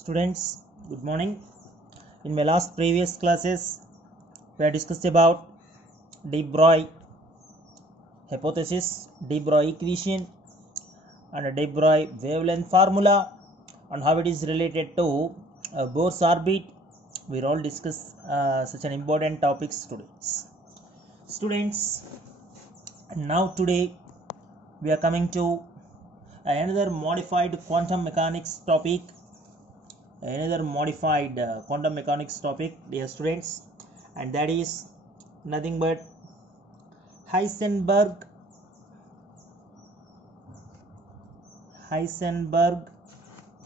Students, good morning. In my last previous classes, we have discussed about de Broglie hypothesis, de Broglie equation, and de Broglie wavelength formula, and how it is related to Bohr's orbit. We will all discuss such an important topics, students. Now today we are coming to another modified quantum mechanics topic. Dear students, and that is nothing but Heisenberg,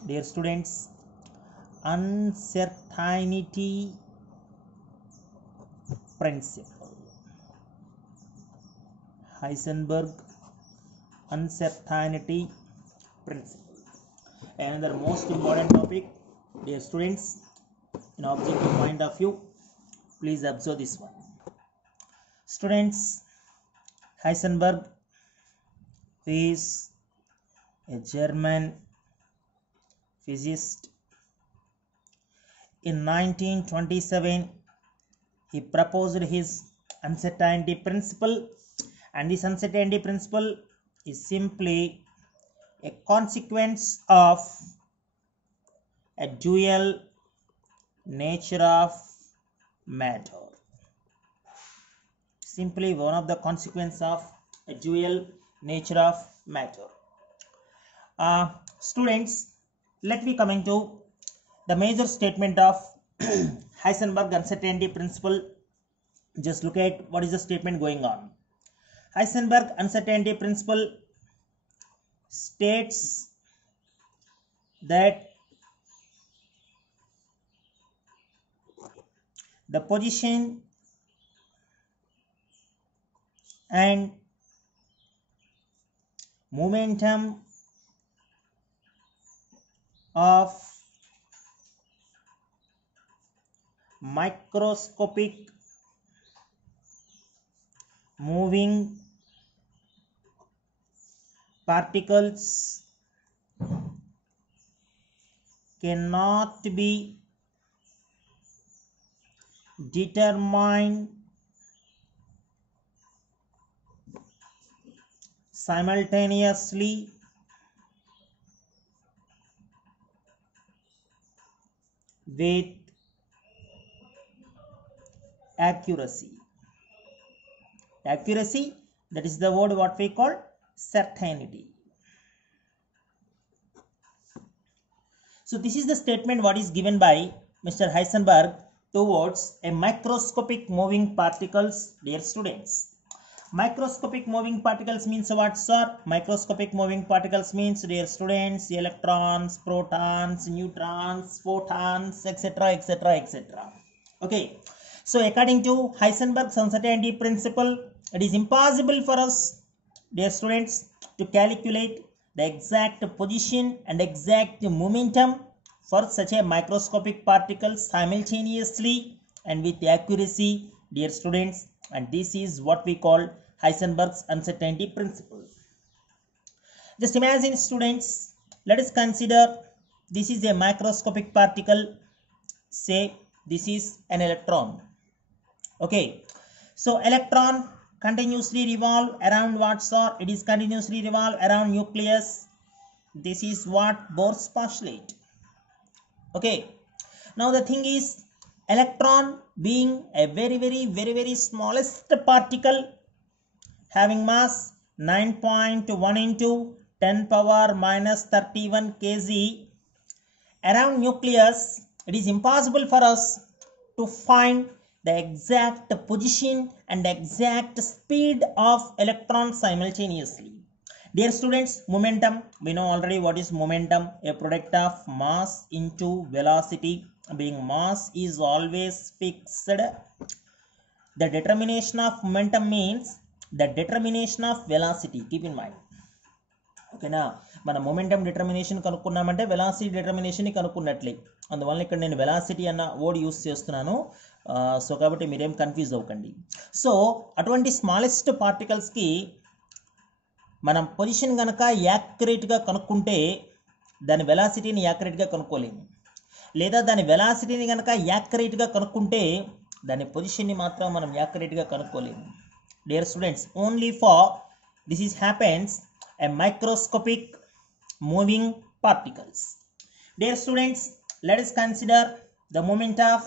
dear students, uncertainty principle. Heisenberg uncertainty principle, another most important topic. Dear students, in objective point of view, please observe this one. Students, Heisenberg is a German physicist. In 1927, he proposed his uncertainty principle, and this uncertainty principle is simply a consequence of a dual nature of matter. Simply one of the consequence of a dual nature of matter. Students, let me coming to the major statement of Heisenberg uncertainty principle. Just look at what is the statement going on. Heisenberg uncertainty principle states that the position and momentum of microscopic moving particles cannot be determined simultaneously with accuracy. Accuracy, that is the word what we call certainty. So this is the statement what is given by Mr. Heisenberg towards a microscopic moving particles, dear students. Microscopic moving particles means what, sir? Microscopic moving particles means, dear students, electrons, protons, neutrons, photons, etc., etc., etc. Okay. So according to Heisenberg's uncertainty principle, it is impossible for us, dear students, to calculate the exact position and exact momentum for such a microscopic particle simultaneously and with accuracy, dear students, and this is what we call Heisenberg's uncertainty principle. Just imagine, students, let us consider this is a microscopic particle. Say this is an electron. Okay, so electron continuously revolve around what, sir? It is continuously revolve around nucleus. This is what Bohr's postulate. Okay, now the thing is, electron being a very smallest particle having mass 9.1 into 10 power minus 31 kg around nucleus, it is impossible for us to find the exact position and exact speed of electrons simultaneously. Dear students, momentum, we know already what is momentum, a product of mass into velocity. Being mass is always fixed, the determination of momentum means the determination of velocity. Keep in mind. ఓకేనా, మన momentum determination కనుక్కున్నామంటే velocity determination కనుక్కున్నట్లే. అందువల్ల ఇక్కడ నేను వెలాసిటీ అన్న word use చేస్తున్నాను. సో కాబట్టి మీరేం కన్ఫ్యూజ్ అవ్వకండి. సో అటువంటి స్మాలెస్ట్ పార్టికల్స్కి మనం పొజిషన్ కనుక యాక్యురేట్గా కనుక్కుంటే దాని వెలాసిటీని యాక్యురేట్గా కనుక్కోలేము. లేదా దాని వెలాసిటీని కనుక యాక్యురేట్గా కనుక్కుంటే దాని పొజిషన్ని మాత్రం మనం యాక్యురేట్గా కనుక్కోలేము. Dear students, only for this is happens a microscopic moving particles. Dear students, let us consider the movement of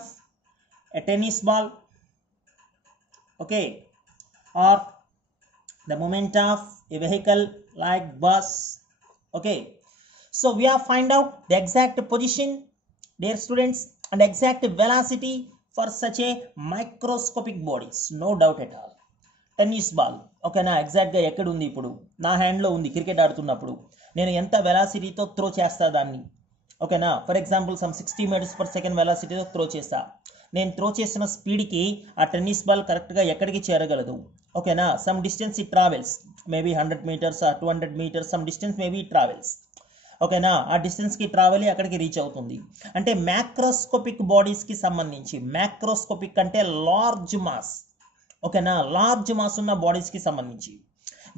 a tennis ball, okay, or the movement of a vehicle like bus, okay. So we have find out the exact position, dear students, and exact velocity for such a microscopic bodies, no doubt at all. Tennis ball ఓకేనా, ఎగ్జాక్ట్గా ఎక్కడ ఉంది, ఇప్పుడు నా హ్యాండ్లో ఉంది. క్రికెట్ ఆడుతున్నప్పుడు నేను ఎంత వెలాసిటీతో త్రో చేస్తా దాన్ని, ఓకేనా. For example some 60 meters per second వెలాసిటీతో త్రో చేస్తా. నేను త్రో చేసిన స్పీడ్కి ఆ టెన్నిస్ బాల్ కరెక్ట్గా ఎక్కడికి చేరగలదు, ఓకేనా. Some distance it travels, maybe 100 meters or 200 meters, some distance maybe it travels, ఓకేనా. ఆ డిస్టెన్స్కి ట్రావెల్ అయ్యి అక్కడికి రీచ్ అవుతుంది. అంటే మ్యాక్రోస్కోపిక్ బాడీస్కి సంబంధించి, మ్యాక్రోస్కోపిక్ అంటే లార్జ్ మాస్, ఓకేనా, లార్జ్ మాస్ ఉన్న బాడీస్కి సంబంధించి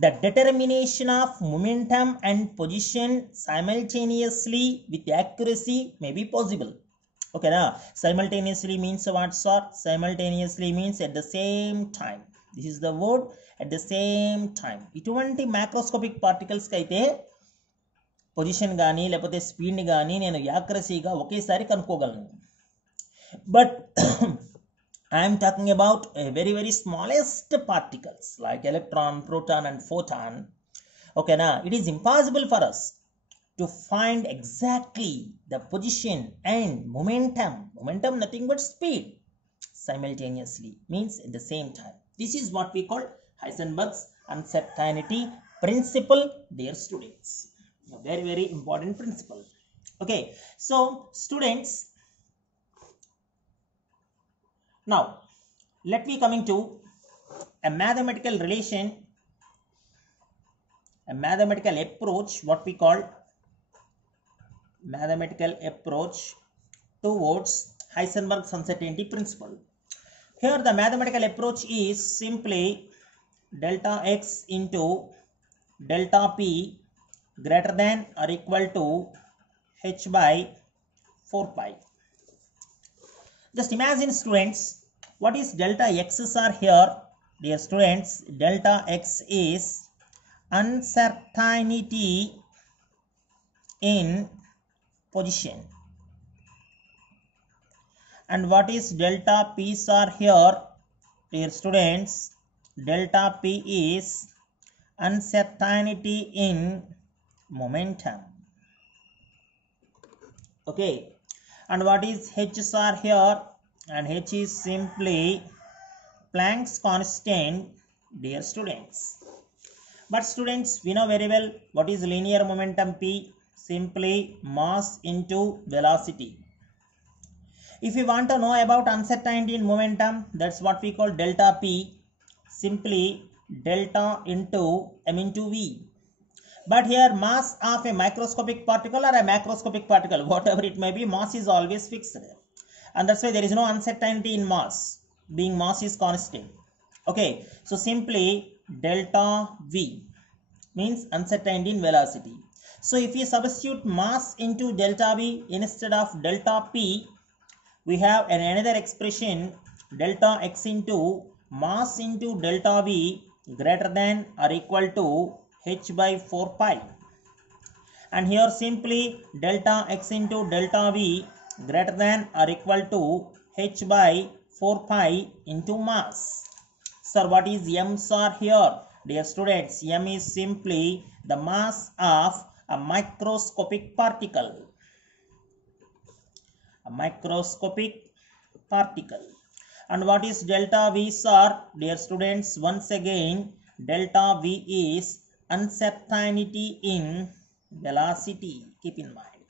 the determination of momentum and position simultaneously with accuracy may be possible, ఓకేనా. Simultaneously means what sir? Simultaneously means at the same time. This is the word, at the same time. ఇటువంటి macroscopic పార్టికల్స్కి అయితే position కానీ లేకపోతే స్పీడ్ని కానీ నేను యాక్యురసీగా ఒకేసారి కనుక్కోగలను. But I am talking about a very very smallest particles like electron, proton and photon. Okay, now it is impossible for us to find exactly the position and momentum. Momentum nothing but speed simultaneously, means at the same time. This is what we call Heisenberg's uncertainty principle, dear students. A very very important principle. Okay, so students, now let me coming to a mathematical relation, a mathematical approach, what we call mathematical approach towards Heisenberg's uncertainty principle. Here the mathematical approach is simply delta x into delta p greater than or equal to h by 4 pi. Just imagine students, what is delta x's are here, dear students? Delta x is uncertainty in position, and what is delta p's are here, dear students? Delta p is uncertainty in momentum, okay. And what is h's are here, and h is simply Planck's constant, dear students. But students, we know very well what is linear momentum p, simply mass into velocity. If you want to know about uncertainty in momentum, that's what we call delta p, simply delta into m into v. But here mass of a microscopic particle or a macroscopic particle, whatever it may be, mass is always fixed, and that's why there is no uncertainty in mass, being mass is constant, okay. So simply delta v means uncertainty in velocity. So if you substitute mass into delta v instead of delta p, we have another expression, delta x into mass into delta v greater than or equal to h by 4 pi, and here simply delta x into delta v greater than or equal to h by 4 pi into mass. Sir, what is m's are here, dear students? M is simply the mass of a microscopic particle, a microscopic particle. And what is delta v, sir? Dear students, once again delta v is uncertainty in velocity, keep in mind.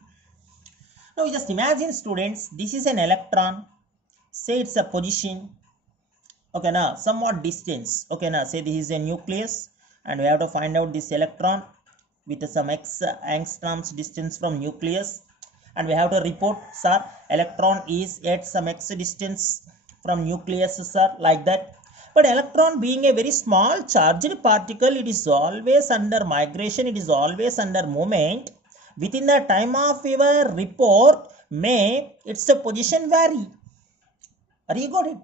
Now just imagine students, this is an electron, say it's a position, okay, now somewhat distance, okay, now say this is a nucleus and we have to find out this electron with some x angstroms distance from nucleus, and we have to report, sir, electron is at some x distance from nucleus, sir, like that. But electron being a very small charged particle, it is always under migration, it is always under movement. Within the time of your report, may its position vary. Are you got it?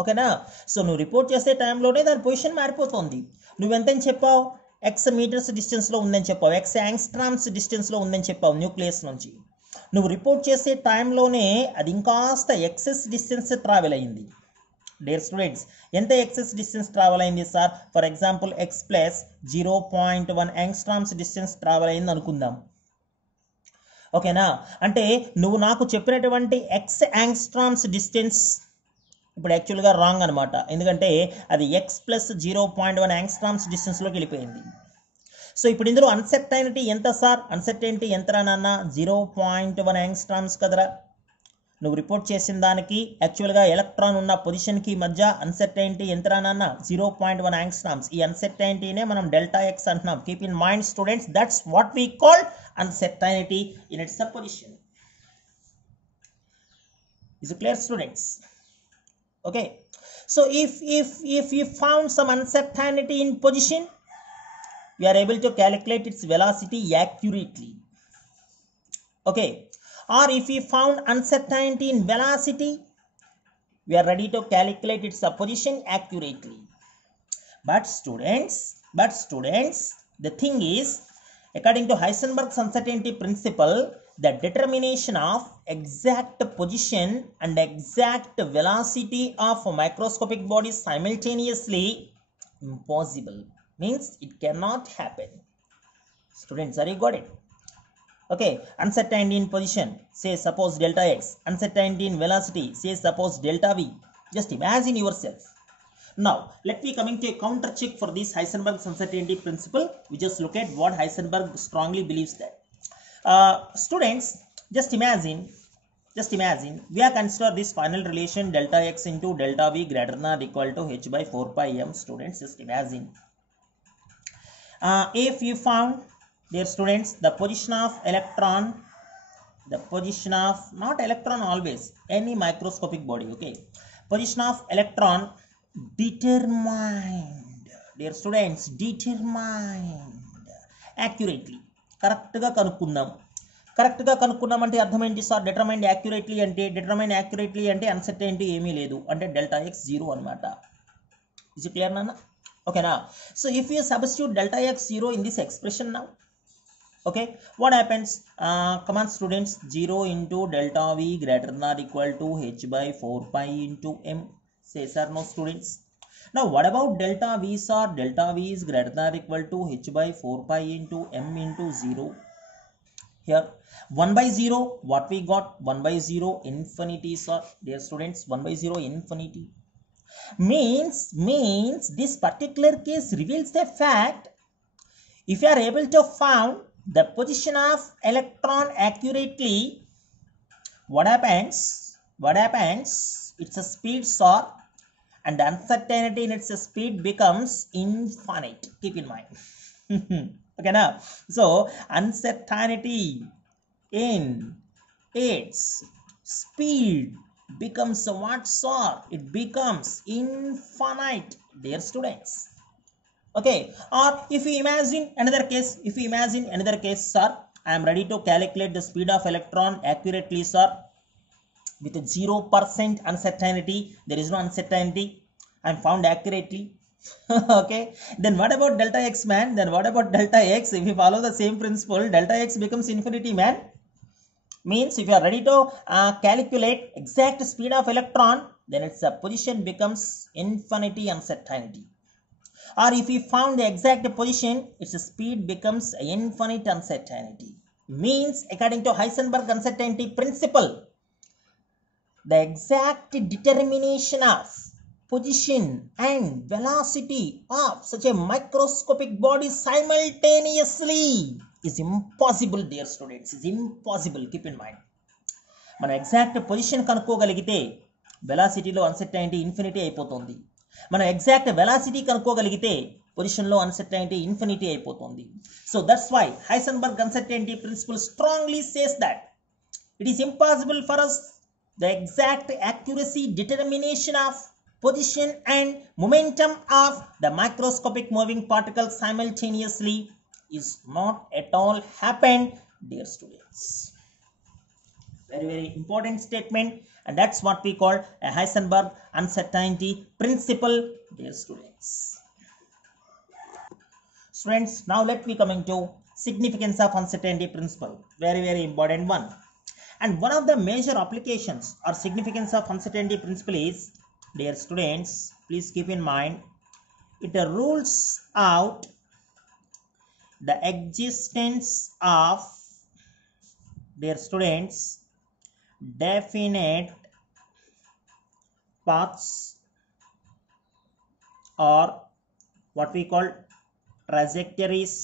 ఓకేనా. సో నువ్వు రిపోర్ట్ చేసే టైంలోనే దాని పొజిషన్ మారిపోతుంది. నువ్వెంతని చెప్పావు, X metres డిస్టెన్స్లో ఉందని చెప్పావు, ఎక్స్ యాంగ్స్ట్రామ్స్ డిస్టెన్స్లో ఉందని చెప్పావు న్యూక్లియస్ నుంచి. నువ్వు రిపోర్ట్ చేసే టైంలోనే అది ఇంకాస్త ఎక్సెస్ డిస్టెన్స్ ట్రావెల్ అయ్యింది. డియర్ స్టూడెంట్స్, ఎంత ఎక్సెస్ డిస్టెన్స్ ట్రావెల్ అయింది sir? For example X plus 0.1 angstroms distance travel అయింది అనుకుందాం. ఓకేనా. అంటే నువ్వు నాకు చెప్పినటువంటి ఎక్స్ యాంగ్స్ట్రామ్స్ డిస్టెన్స్ ఇప్పుడు యాక్చువల్గా రాంగ్ అనమాట. ఎందుకంటే అది ఎక్స్ ప్లస్ 0.1 యాంగ్స్ట్రామ్స్ డిస్టెన్స్లోకి వెళ్ళిపోయింది. సో ఇప్పుడు ఇందులో అన్సర్టైనిటీ ఎంత సార్? అన్సర్టైనిటీ ఎంతరా నాన్న? 0.1 యాంగ్స్ట్రామ్స్ కదరా. నువ్వు రిపోర్ట్ చేసిన దానికి యాక్చువల్గా ఎలక్ట్రాన్ ఉన్న పొజిషన్కి మధ్య అన్సర్టైనిటీ ఎంతరా నాన్న? 0.1 యాంగ్స్ట్రామ్స్. ఈ అన్సర్టైనిటీనే మనం డెల్టా ఎక్స్ అంటున్నాం. Keep in mind students, that's what we call uncertainty in its position. Is it clear, students? Okay, so if you found some uncertainty in position, we are able to calculate its velocity accurately. Okay, or if we found uncertainty in velocity, we are ready to calculate its position accurately. But students, the thing is, according to Heisenberg's uncertainty principle, the determination of exact position and exact velocity of microscopic bodies simultaneously impossible. Means it cannot happen. Students, are you got it? Okay, uncertainty in position, say suppose delta x. Uncertainty in velocity, say suppose delta v. Just imagine yourself. Now, let me coming to a counter check for this Heisenberg's uncertainty principle. We just look at what Heisenberg strongly believes that. Students, just imagine, we are consider this final relation delta x into delta v greater than or equal to h by 4 pi m. Students, just imagine. If you found, dear students, the position of electron, not electron always, any microscopic body, okay, position of electron determined, dear students, determined accurately, correct ga kanukunnam ante ardham enti sir? Determined accurately ante uncertainty emi ledu ante delta x 0 anamata. Is it clear nana? Okay na. So if you substitute delta x 0 in this expression now, okay, what happens? Come on students, 0 into delta v greater than or equal to h by 4 pi into m. Say sir, no students. Now what about delta v sir? Delta v is greater than or equal to h by 4 pi into m into 0. Here 1 by 0, what we got? 1 by 0 infinity sir. Dear students, 1 by 0 infinity means this particular case reveals the fact, if you are able to found the position of electron accurately, what happens? Its speed soar and the uncertainty in its speed becomes infinite. Keep in mind. Okay now, so uncertainty in its speed becomes what soar? It becomes infinite, dear students. Okay, or if we imagine another case, sir, I am ready to calculate the speed of electron accurately, sir, with a 0% uncertainty. There is no uncertainty, I am found accurately. Okay, then what about delta x, man? If you follow the same principle, delta x becomes infinity, man. Means if you are ready to calculate exact speed of electron, then its position becomes infinity uncertainty. Or if we found the exact position, its speed becomes infinite uncertainty. Means according to Heisenberg uncertainty principle, the exact determination of position and velocity of such a microscopic body simultaneously is impossible, dear students. Is impossible. Keep in mind. మన exact position కనుక్కోగలిగితే వెలాసిటీలో uncertainty infinity అయిపోతుంది. మనం exact velocity కనుక్కోగలిగితే పొజిషన్లో uncertainty infinity అయిపోతుంది. So that's why Heisenberg uncertainty principle strongly says that it is impossible for us the exact accuracy determination of position and momentum of the microscopic moving particles simultaneously is not at all happened, dear students. Very, very important statement, and that's what we call a Heisenberg uncertainty principle, dear students. Students, now let me coming to significance of uncertainty principle. Very, very important one. And one of the major applications or significance of uncertainty principle is, dear students, please keep in mind, it rules out the existence of, dear students, definite paths or what we call trajectories.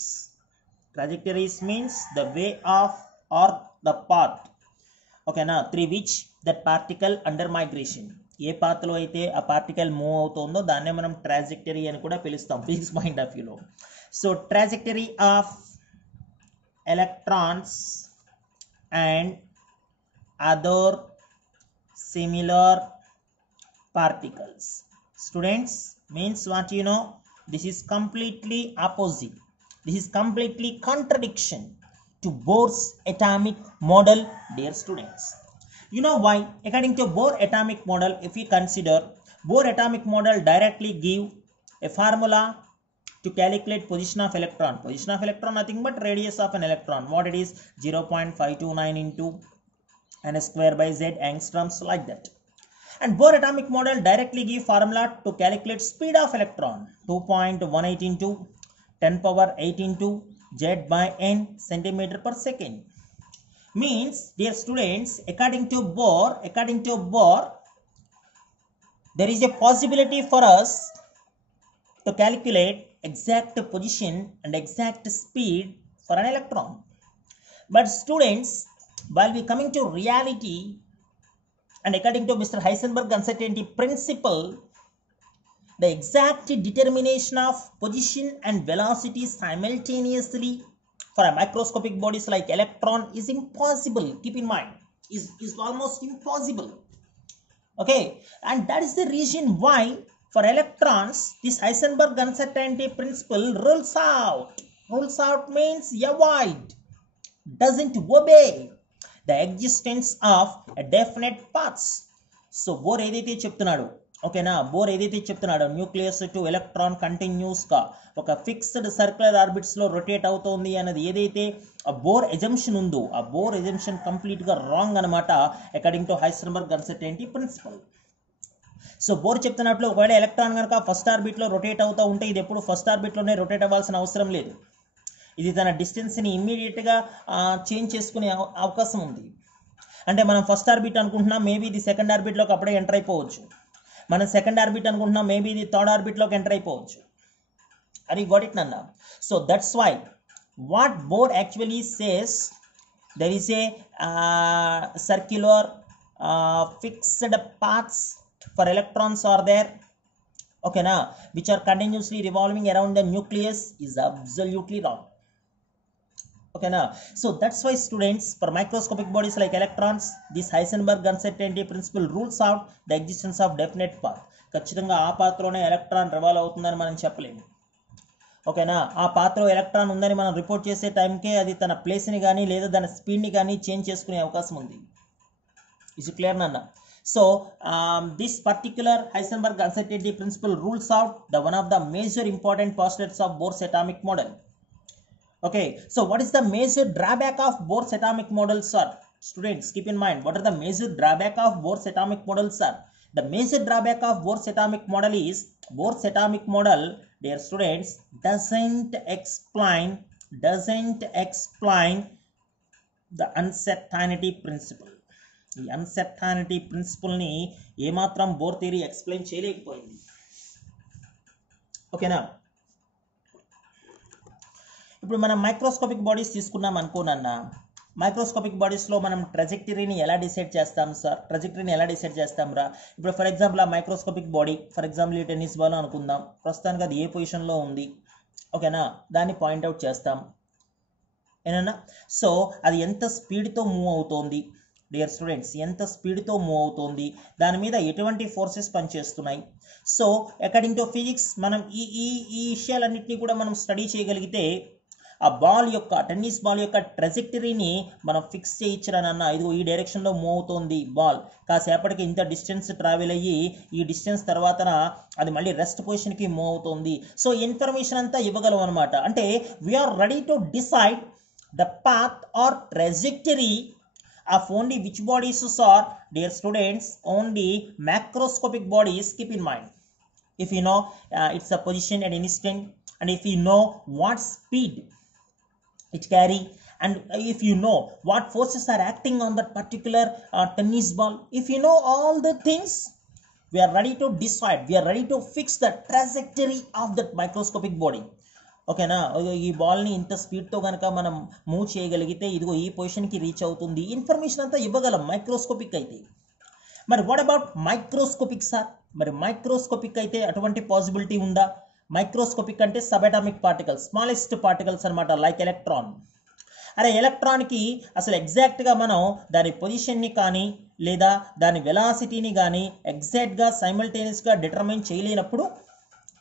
Trajectories means the way of or the path, okay na, through which that particle under migration, ఏ పాత్ లో అయితే ఆ particle move అవుతుందో దాన్నే మనం ట్రాజెక్టరీ అని కూడా పిలుస్తాం physics point of వ్యూలో. So trajectory of electrons and other similar particles. Students, means what you know, this is completely opposite, this is completely contradiction to Bohr's atomic model, dear students. You know why? According to Bohr atomic model, if we consider, Bohr atomic model directly give a formula to calculate position of electron. Position of electron nothing but radius of an electron, what it is, 0.529 into n square by z angstroms, like that. And Bohr atomic model directly give formula to calculate speed of electron, 2.18 into 10 power 8 into z by n centimeter per second. Means, dear students, according to Bohr, there is a possibility for us to calculate exact position and exact speed for an electron. But students, while we coming to reality, and according to Mr. Heisenberg uncertainty principle, the exact determination of position and velocity simultaneously for a microscopic bodies like electron is impossible. Keep in mind, is almost impossible. Okay, and that is the reason why for electrons this Heisenberg uncertainty principle rules out. Rules out means avoid, doesn't obey the existence of a definite paths. So Bohr ఏదైతే చెప్తున్నాడు, ఓకేనా, బోర్ ఏదైతే చెప్తున్నాడో nucleus to electron continuous గా ఒక fixed circular orbits లో rotate అవుతోంది అన్నది ఏదైతే ఆ బోర్ ఎజంప్షన్ ఉందో, ఆ బోర్ ఎజంప్షన్ కంప్లీట్ గా రాంగ్ అనమాట according to Heisenberg uncertainty principle. So Bohr చెప్తున్నట్లు ఒకవేళ ఎలక్ట్రాన్ కనుక ఫస్ట్ ఆర్బిట్ లో రొటేట్ అవుతూ ఉంటే ఇది ఎప్పుడు ఫస్ట్ ఆర్బిట్ లోనే రొటేట్ అవ్వాల్సిన అవసరం లేదు, ఇది తన డిస్టెన్స్ని ఇమ్మీడియట్గా చేంజ్ చేసుకునే అవకాశం ఉంది. అంటే మనం ఫస్ట్ ఆర్బిట్ అనుకుంటున్నాం, మేబీ ఇది సెకండ్ ఆర్బిట్లోకి అప్పుడే ఎంటర్ అయిపోవచ్చు. మనం సెకండ్ ఆర్బిట్ అనుకుంటున్నాం, మేబీ ఇది థర్డ్ ఆర్బిట్లోకి ఎంటర్ అయిపోవచ్చు. అది గాట్ ఇట్ నన్నా. So that's why what Bohr actually says, there is a circular fixed paths for electrons are there, ఓకేనా, which are continuously revolving around the nucleus is absolutely wrong. Okay na. So that's why students, for microscopic bodies like electrons, this Heisenberg uncertainty principle rules out the existence of definite path. ఖచ్చితంగా ఆ పాత్రలోనే electron revolve అవుతుందని మనం చెప్పలేము, ఓకేనా. ఆ పాత్రలో ఎలక్ట్రాన్ ఉందని మనం రిపోర్ట్ చేసే టైంకే అది తన ప్లేస్ని కానీ లేదా దాని స్పీడ్ని కానీ చేంజ్ చేసుకునే అవకాశం ఉంది. ఇస్ ఇట్ క్లియర్ నాన్న? So this particular Heisenberg uncertainty principle rules out the one of the major important postulates of Bohr's atomic model. Okay, so what is the major drawback of Bohr's atomic model, sir? Students, keep in mind, what are the major drawback of Bohr's atomic model, sir? The major drawback of Bohr's atomic model is, Bohr's atomic model, dear students, doesn't explain the uncertainty principle. ఈ అన్సర్టానిటీ ప్రిన్సిపల్ని ఏమాత్రం bore theory explain చేయలేకపోయింది, ఓకేనా. ఇప్పుడు మనం microscopic bodies తీసుకున్నాం అనుకోనన్నా, మైక్రోస్కోపిక్ బాడీస్లో మనం ట్రజెక్టరీని ఎలా డిసైడ్ చేస్తాం సార్? ట్రజెక్టరీని ఎలా డిసైడ్ చేస్తాం రా? ఇప్పుడు ఫర్ ఎగ్జాంపుల్ ఆ మైక్రోస్కోపిక్ బాడీ, ఫర్ ఎగ్జాంపుల్ ఈ టెన్నిస్ బాల్ అనుకుందాం, ప్రస్తుతానికి అది ఏ పొజిషన్లో ఉంది, ఓకేనా, దాన్ని పాయింట్అవుట్ చేస్తాం, ఏనన్నా. సో అది ఎంత స్పీడ్తో మూవ్ అవుతోంది, డియర్ స్టూడెంట్స్, ఎంత స్పీడ్తో మూవ్ అవుతోంది, దాని మీద ఎటువంటి ఫోర్సెస్ పనిచేస్తున్నాయి. సో అకార్డింగ్ టు ఫిజిక్స్ మనం ఈ విషయాలన్నింటినీ కూడా మనం స్టడీ చేయగలిగితే ఆ బాల్ యొక్క టెన్నిస్ బాల్ యొక్క ట్రెజెక్టరీని మనం ఫిక్స్ చేయించరానన్న ఇదిగో ఈ డైరెక్షన్లో మూవ్ అవుతుంది బాల్, కాసేపటికి ఇంత డిస్టెన్స్ ట్రావెల్ అయ్యి ఈ డిస్టెన్స్ తర్వాత అది మళ్ళీ రెస్ట్ పొజిషన్కి మూవ్ అవుతుంది. సో ఇన్ఫర్మేషన్ అంతా ఇవ్వగలం అనమాట. అంటే we are ready to decide the path or trajectory of only which bodies are, dear students, only macroscopic bodies. Keep in mind, if you know its a position at an instant, and if you know what speed it carry, and if you know what forces are acting on that particular tennis ball, if you know all the things, we are ready to decide, we are ready to fix the trajectory of that microscopic body. ఓకేనా, ఈ బాల్ని ఇంత స్పీడ్తో కనుక మనం మూవ్ చేయగలిగితే ఇదిగో ఈ పొజిషన్కి రీచ్ అవుతుంది, ఇన్ఫర్మేషన్ అంతా ఇవ్వగలం మైక్రోస్కోపిక్ అయితే. మరి వాట్ అబౌట్ మైక్రోస్కోపిక్ సార్? మరి మైక్రోస్కోపిక్ అయితే అటువంటి పాసిబిలిటీ ఉందా? మైక్రోస్కోపిక్ అంటే sub atomic particles, smallest particles అనమాట, లైక్ ఎలక్ట్రాన్. అరే ఎలక్ట్రాన్కి అసలు ఎగ్జాక్ట్గా మనం దాని పొజిషన్ని కానీ లేదా దాని వెలాసిటీని కానీ ఎగ్జాక్ట్గా సైమల్టేనియస్గా డిటర్మైన్ చేయలేనప్పుడు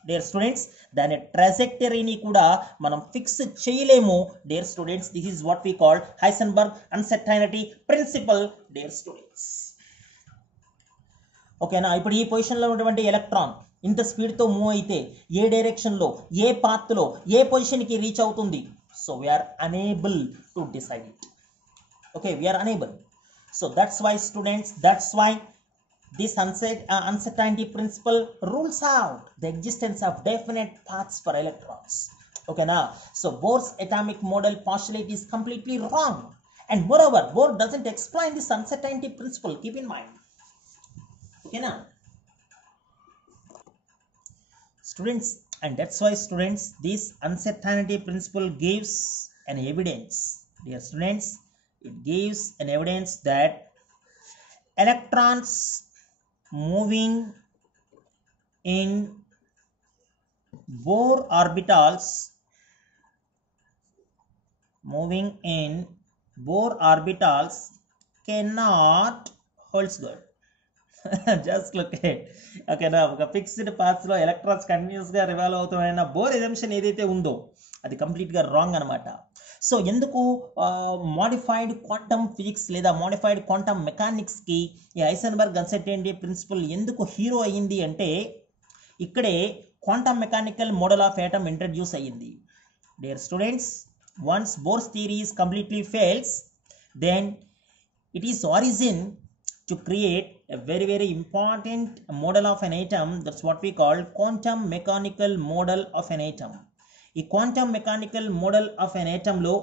డియర్ స్టూడెంట్స్ దాని ట్రాజెక్టరీని కూడా మనం ఫిక్స్ చేయలేము. Dear students, this is what we call Heisenberg uncertainty principle. Dear students, ఓకేనా, ఇప్పుడు ఈ పొజిషన్లో ఉన్నటువంటి ఎలక్ట్రాన్ ఇంత స్పీడ్తో మూవ్ అయితే ఏ డైరెక్షన్లో, ఏ పాత్లో, ఏ పొజిషన్కి రీచ్ అవుతుంది? So we are unable to decide it. Okay, we are unable. So that's why students, that's why this uncertainty principle rules out the existence of definite paths for electrons. Okay, now so Bohr's atomic model postulate is completely wrong, and moreover Bohr doesn't explain this uncertainty principle. Keep in mind. Okay, now students, and that's why students this uncertainty principle gives an evidence. Dear students, it gives an evidence that electrons moving in Bohr orbitals cannot holds good. Just look at it. Okay, now ఒక fixed paths లో electrons continuous గా revolve అవుతున్నాయన్న Bohr assumption ఏదైతే ఉందో అది complete గా wrong అనమాట. So ఎందుకు మోడిఫైడ్ క్వాంటమ్ ఫిజిక్స్ లేదా మోడిఫైడ్ క్వాంటమ్ మెకానిక్స్కి ఈ హైసెన్బర్గ్ అన్సర్టైనిటీ ప్రిన్సిపల్ ఎందుకు హీరో అయ్యింది అంటే ఇక్కడే quantum mechanical model of atom introduce అయ్యింది. Dear students, once Bohr's theory is completely fails, then it is origin to create a very important model of an atom. That's what we call quantum mechanical model of an atom. A quantum mechanical model of an atom lo,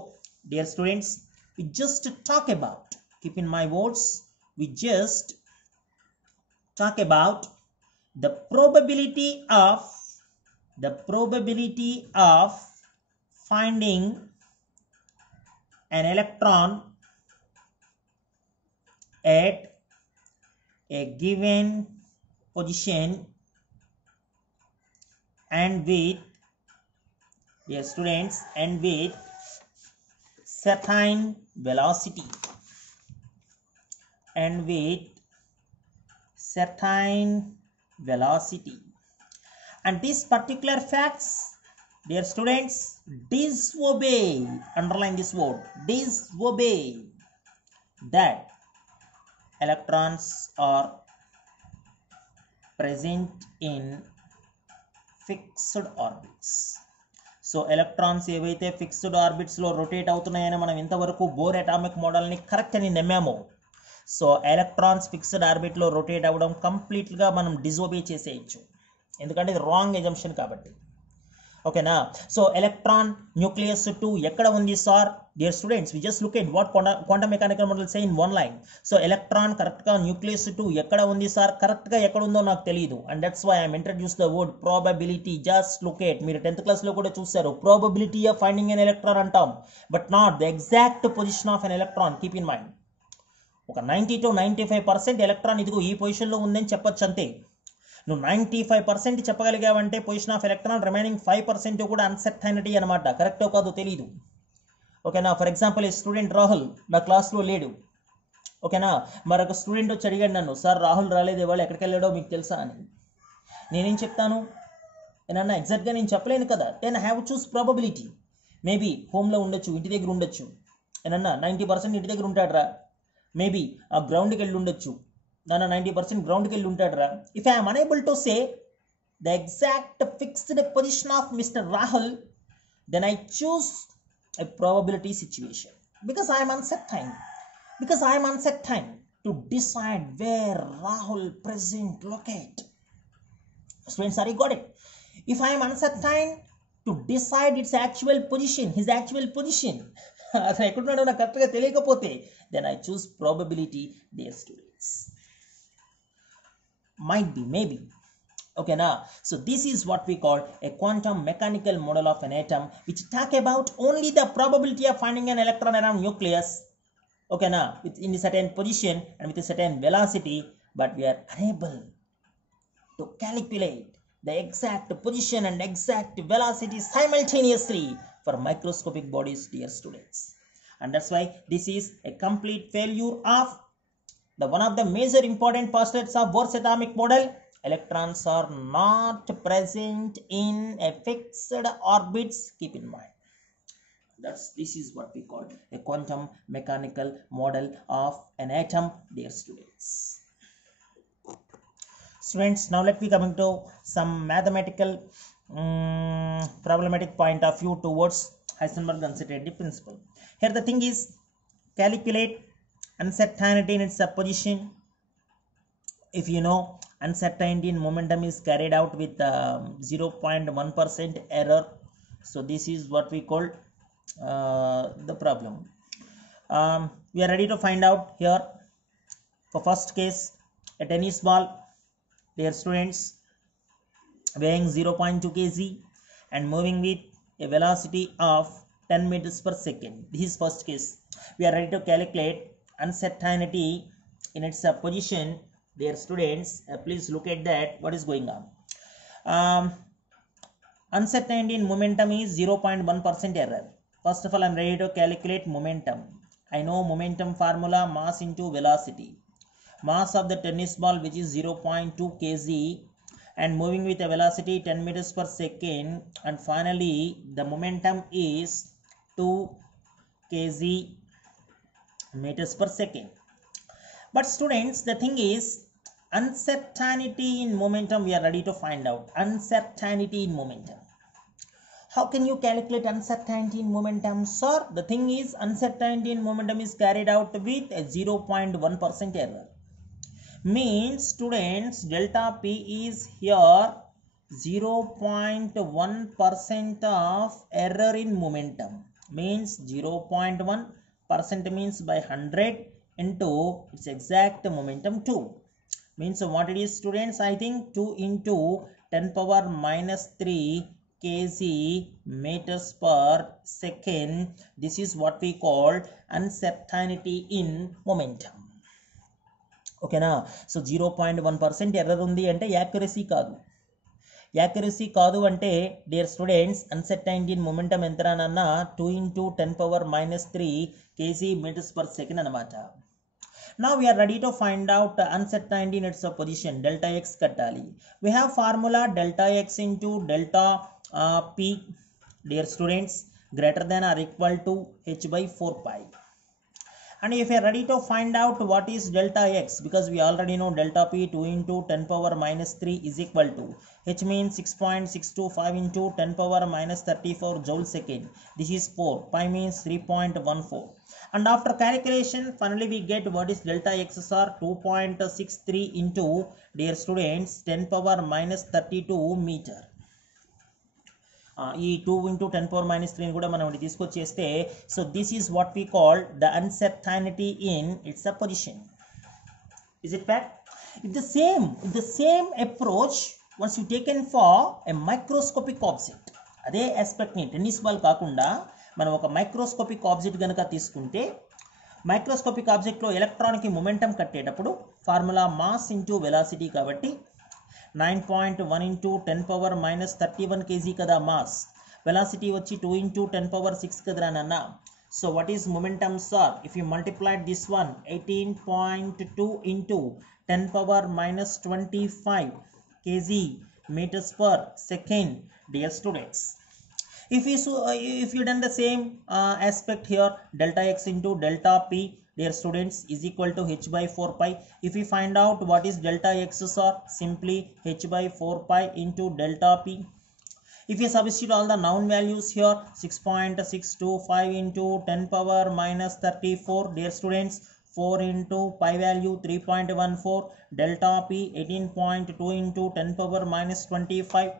dear students, we just talk about, keep in my words, we just talk about the probability of finding an electron at a given position and with, dear students, and with certain velocity, and with certain velocity. And these particular facts, dear students, disobey, underline this word, disobey, that electrons are present in fixed orbits. So electrons ఏవైతే ఫిక్స్డ్ ఆర్బిట్స్లో రొటేట్ అవుతున్నాయని మనం ఇంతవరకు bore atomic మోడల్ని కరెక్ట్ అని నమ్మాము. So electrons fixed ఆర్బిట్లో రొటేట్ అవ్వడం కంప్లీట్గా మనం డిజోబే చేసేయచ్చు, ఎందుకంటే ఇది రాంగ్ ఎజంప్షన్ కాబట్టి. ఓకేనా, సో ఎలక్ట్రాన్ న్యూక్లియస్ 2 ఎక్కడ ఉంది sir? Dear students, we just look at what quantum mechanical model say in one line. So electron కరెక్ట్గా న్యూక్లియస్ 2 ఎక్కడ ఉంది సార్? కరెక్ట్గా ఎక్కడ ఉందో నాకు తెలియదు, and that's why I'm introduce the word probability. Just look at, మీరు 10th క్లాస్లో కూడా చూసారు, probability of finding an electron అంటాం, but not the exact position of an electron. Keep in mind, ఒక 90 to 95% ఎలక్ట్రాన్ ఇదిగో ఈ పొజిషన్లో ఉందని చెప్పొచ్చు అంతే. నువ్వు 95% చెప్పగలిగావంటే పొజిషన్ ఆఫ్ ఎలక్ట్రాన్, రిమైనింగ్ 5% కూడా అన్సర్టైనిటీ అనమాట, కరెక్టో కాదో తెలియదు. ఓకేనా, ఫర్ ఎగ్జాంపుల్ స్టూడెంట్ రాహుల్ నా క్లాస్లో లేడు. ఓకేనా, మరొక స్టూడెంట్ వచ్చి అడిగాడు నన్ను, సార్ రాహుల్ రాలేదు, వాళ్ళు ఎక్కడికి వెళ్ళాడో మీకు తెలుసా అని. నేనేం చెప్తాను? ఏనన్నా ఎగ్జాక్ట్గా నేను చెప్పలేను కదా, then I have choose probability. Maybe హోమ్లో ఉండొచ్చు, ఇంటి దగ్గర ఉండొచ్చు. ఏనన్నా 90% ఇంటి దగ్గర ఉంటాడురా. మేబీ ఆ గ్రౌండ్కి వెళ్ళి ఉండొచ్చు, నాన్న 90% గ్రౌండ్కి వెళ్ళి ఉంటాడురా. If I'm unable to say the exact fixed position of mister Rahul, then I choose a probability situation because I am uncertain to decide where Rahul present locate. Students, are you got it? If I am uncertain to decide its actual position, his actual position, అసలు ఎక్కడున్నాడో నాకు కరెక్ట్గా తెలియకపోతే, then I choose probability, dear students. Might be, maybe. Okay, now, so this is what we call a quantum mechanical model of an atom, which talk about only the probability of finding an electron around nucleus. Okay, now, in a certain position and with a certain velocity, but we are unable to calculate the exact position and exact velocity simultaneously for microscopic bodies, dear students. And that's why this is a complete failure of the one of the major important postulates of Bohr's atomic model. Electrons are not present in a fixed orbits. Keep in mind. This is what we call a quantum mechanical model of an atom, dear students. Students, now let me come into some mathematical problematic point of view towards Heisenberg uncertainty principle. Here the thing is, calculate uncertainty in its supposition. If you know, uncertainty in momentum is carried out with 0.1% error. So this is what we call the problem. We are ready to find out here. For first case, a tennis ball, dear students, weighing 0.2 kg and moving with a velocity of 10 meters per second. This is first case. We are ready to calculate uncertainty in its position. Dear students, please look at that, what is going on. Uncertainty in momentum is 0.1% error. First of all, I am ready to calculate momentum. I know momentum formula, mass into velocity. Mass of the tennis ball, which is 0.2 kg and moving with a velocity 10 meters per second, and finally the momentum is 2 kg meters per second. But students, the thing is, uncertainty in momentum we are ready to find out. Uncertainty in momentum. How can you calculate uncertainty in momentum, sir? The thing is, uncertainty in momentum is carried out with a 0.1% error. Means, students, delta P is here 0.1% of error in momentum. Means 0.1% means by 100 into its exact momentum 2. Means what it is, students? I think 2 into 10 power minus 3 kg meters per second. This is what we call uncertainty in momentum. Okay na? So 0.1% error undi ante accuracy kaadu. Accuracy kaadu ante, dear students, uncertainty in momentum entra nanna 2 into 10 power minus 3 kg meters per second anamata. Now we are ready to find out uncertainty in its position. Delta x kattali. We have formula delta x into delta p, dear students, greater than or equal to h by 4 pi. And if you are ready to find out what is delta x, because we already know delta p 2 into 10 power minus 3 is equal to, h means 6.625 into 10 power minus 34 joule second. This is 4. Pi means 3.14. And after calculation, finally we get what is delta x, are 2.63 into, dear students, 10 power minus 32 meter. ఈ 2 into 10 power minus 3 ని కూడా మనం ఇది తీసుకొచ్చేస్తే, so this is what we call the uncertainty in its position. Is it fact? If the same approach once you taken for a microscopic object, అదే aspect ని tennis ball కాకుండా మనం ఒక మైక్రోస్కోపిక్ ఆబ్జెక్ట్ కనుక తీసుకుంటే, మైక్రోస్కోపిక్ ఆబ్జెక్ట్లో ఎలక్ట్రాన్కి మొమెంటం కట్టేటప్పుడు ఫార్ములా మాస్ ఇంటూ వెలాసిటీ కాబట్టి 9.1 into 10 power minus 31 kg kada mass. Velocity vachi 2 into 10 power 6 kadra nanna. So what is momentum, sir? If you multiply this one, 18.2 into 10 power minus 25 kg meters per second, dear students. If you done the same aspect here, delta x into delta p, dear students, is equal to h by 4 pi. If we find out what is delta x, are simply h by 4 pi into delta p. If you substitute all the noun values here, 6.625 into 10 power minus 34, dear students, 4 into pi value 3.14, delta p 18.2 into 10 power minus 25.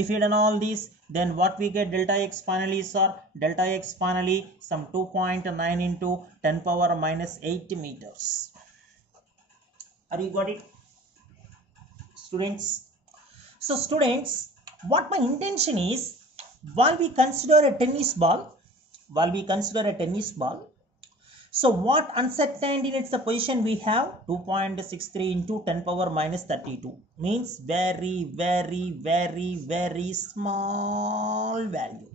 If you done all these, then what we get, delta x finally, sir, delta x finally some 2.9 into 10 power minus 8 meters. Are you got it, students? So students, what my intention is, while we consider a tennis ball, so what uncertainty in its the position we have, 2.63 into 10 power minus 32, means very small value.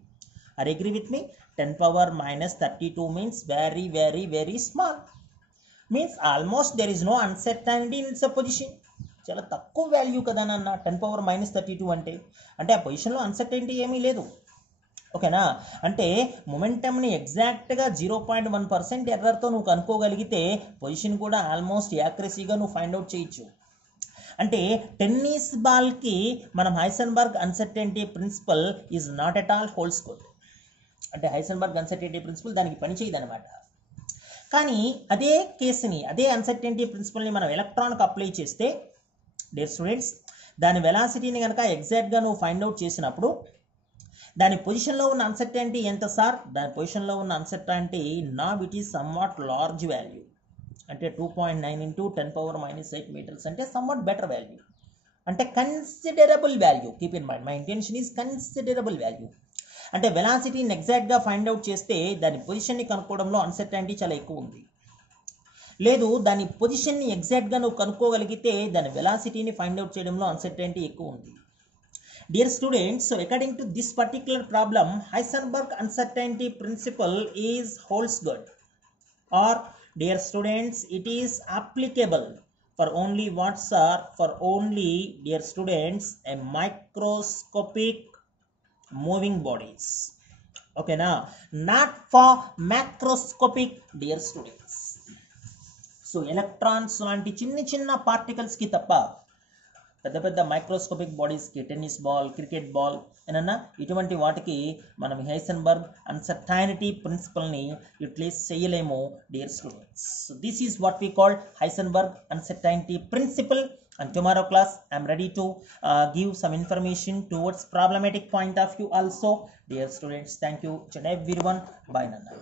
Are you agree with me? 10 power minus 32 means very small, means almost there is no uncertainty in its position. చాలా తక్కువ వాల్యూ కదా నాన్న 10 power minus 32 అంటే ఆ పొజిషన్లో అన్సర్టెనిటీ ఏమీ లేదు. ఓకేనా? అంటే మొమెంటమ్ని ఎగ్జాక్ట్గా 0.1% ఎర్రర్తో నువ్వు కనుక్కోగలిగితే పొజిషన్ కూడా ఆల్మోస్ట్ యాక్యురసీగా నువ్వు ఫైండ్ అవుట్ చేయొచ్చు. అంటే టెన్నిస్ బాల్కి మనం Heisenberg uncertainty principle is not at all holds good. అంటే హైసెన్బర్గ్ అన్సర్టెనిటీ ప్రిన్సిపల్ దానికి పని చేయదు అనమాట. కానీ అదే కేసుని, అదే అన్సర్టెనిటీ ప్రిన్సిపల్ని మనం ఎలక్ట్రాన్కి అప్లై చేస్తే, డియర్ స్టూడెంట్స్, దాని వెలాసిటీని కనుక ఎగ్జాక్ట్గా నువ్వు ఫైండ్ అవుట్ చేసినప్పుడు దాని పొజిషన్లో ఉన్న అన్సర్టెనిటీ ఎంత సార్? దాని పొజిషన్లో ఉన్న uncertainty now it is somewhat large value. అంటే 2.9 into 10 power minus 8 meters అంటే సమ్వాట్ బెటర్ వాల్యూ, అంటే considerable value. Keep in mind, my intention is considerable value. అంటే వెలాసిటీని ఎగ్జాక్ట్గా ఫైండ్ అవుట్ చేస్తే దాని పొజిషన్ని కనుక్కోవడంలో అన్సర్టెనిటీ చాలా ఎక్కువ ఉంది. లేదు, దాని పొజిషన్ని ఎగ్జాక్ట్గా నువ్వు కనుక్కోగలిగితే దాని వెలాసిటీని ఫైండ్ అవుట్ చేయడంలో అన్సర్టెనిటీ ఎక్కువ ఉంది. Dear students, so according to this particular problem, Heisenberg uncertainty principle is holds good, or dear students, it is applicable for only what, sir? For only, dear students, a microscopic moving bodies. Okay, now not for macroscopic, dear students. So electrons లాంటి చిన్న particles కి తప్ప పెద్ద microscopic బాడీస్కి, tennis ball, cricket ball ఏనన్నా ఇటువంటి వాటికి మనం హైసెన్బర్గ్ అన్సర్టైనిటీ ప్రిన్సిపల్ని యూటిలైజ్ చేయలేము, dear students. So this is what we called Heisenberg uncertainty principle. And tomorrow class I am ready to give some information towards problematic point of view also. Dear students, thank you to everyone. Bye Nana.